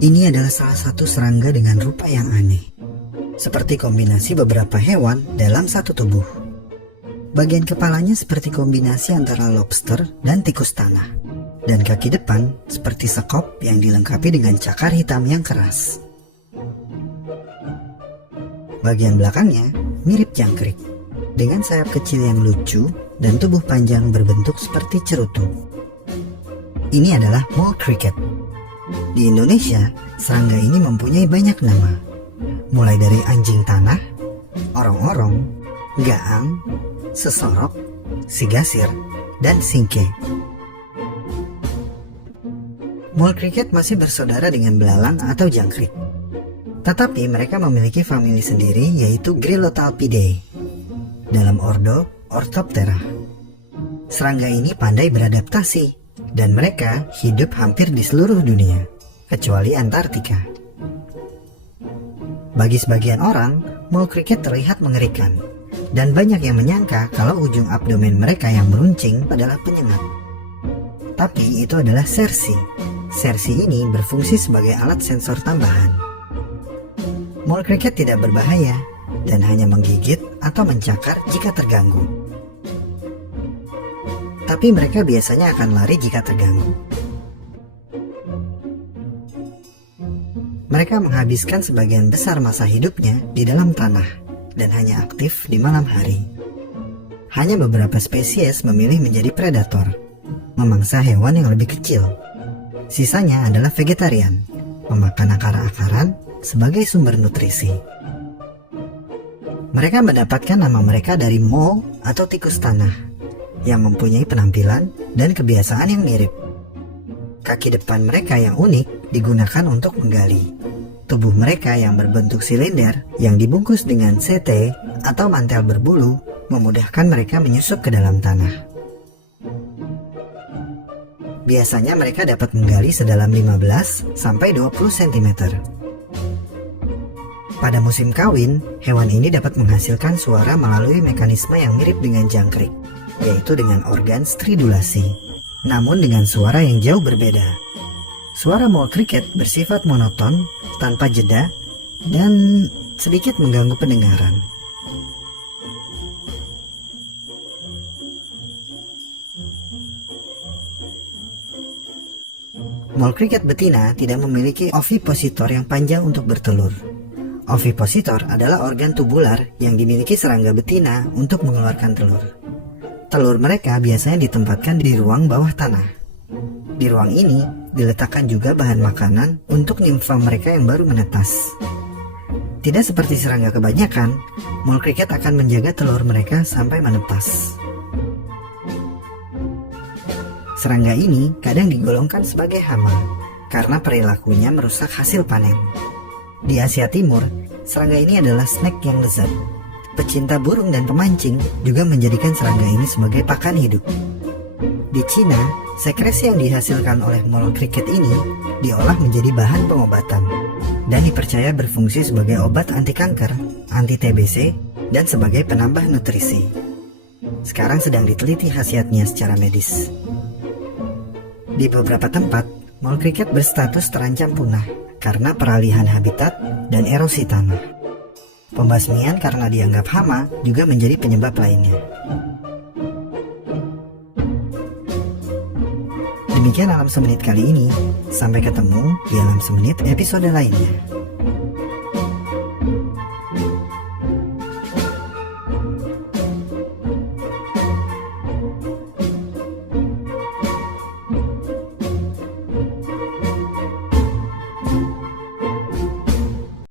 Ini adalah salah satu serangga dengan rupa yang aneh, seperti kombinasi beberapa hewan dalam satu tubuh. Bagian kepalanya seperti kombinasi antara lobster dan tikus tanah, dan kaki depan seperti sekop yang dilengkapi dengan cakar hitam yang keras. Bagian belakangnya mirip jangkrik, dengan sayap kecil yang lucu dan tubuh panjang berbentuk seperti cerutu. Ini adalah mole cricket. Di Indonesia, serangga ini mempunyai banyak nama, mulai dari anjing tanah, orong-orong, gaang, sesorok, sigasir, dan singke. Mole cricket masih bersaudara dengan belalang atau jangkrik, tetapi mereka memiliki famili sendiri, yaitu Grylotalpidae dalam ordo Orthoptera. Serangga ini pandai beradaptasi, dan mereka hidup hampir di seluruh dunia, kecuali Antartika. Bagi sebagian orang, mole cricket terlihat mengerikan, dan banyak yang menyangka kalau ujung abdomen mereka yang meruncing adalah penyengat. Tapi itu adalah sersi. Sersi ini berfungsi sebagai alat sensor tambahan. Mole cricket tidak berbahaya, dan hanya menggigit atau mencakar jika terganggu. Tapi mereka biasanya akan lari jika terganggu. Mereka menghabiskan sebagian besar masa hidupnya di dalam tanah dan hanya aktif di malam hari. Hanya beberapa spesies memilih menjadi predator, memangsa hewan yang lebih kecil. Sisanya adalah vegetarian, memakan akar-akaran sebagai sumber nutrisi. Mereka mendapatkan nama mereka dari mole atau tikus tanah, yang mempunyai penampilan dan kebiasaan yang mirip. Kaki depan mereka yang unik digunakan untuk menggali. Tubuh mereka yang berbentuk silinder yang dibungkus dengan sete atau mantel berbulu memudahkan mereka menyusup ke dalam tanah. Biasanya mereka dapat menggali sedalam 15 sampai 20 cm. Pada musim kawin, hewan ini dapat menghasilkan suara melalui mekanisme yang mirip dengan jangkrik, yaitu dengan organ stridulasi, namun dengan suara yang jauh berbeda. Suara mole cricket bersifat monoton, tanpa jeda, dan sedikit mengganggu pendengaran. Mole cricket betina tidak memiliki ovipositor yang panjang untuk bertelur. Ovipositor adalah organ tubular yang dimiliki serangga betina untuk mengeluarkan telur. Telur mereka biasanya ditempatkan di ruang bawah tanah. Di ruang ini diletakkan juga bahan makanan untuk nimfa mereka yang baru menetas. Tidak seperti serangga kebanyakan, mole cricket akan menjaga telur mereka sampai menetas. Serangga ini kadang digolongkan sebagai hama karena perilakunya merusak hasil panen. Di Asia Timur, serangga ini adalah snack yang lezat. Pecinta burung dan pemancing juga menjadikan serangga ini sebagai pakan hidup. Di Cina, sekresi yang dihasilkan oleh mole cricket ini diolah menjadi bahan pengobatan dan dipercaya berfungsi sebagai obat anti kanker, anti TBC, dan sebagai penambah nutrisi. Sekarang sedang diteliti khasiatnya secara medis. Di beberapa tempat, mole cricket berstatus terancam punah karena peralihan habitat dan erosi tanah. Pembasmian karena dianggap hama juga menjadi penyebab lainnya. Demikian Alam Semenit kali ini. Sampai ketemu di Alam Semenit episode lainnya.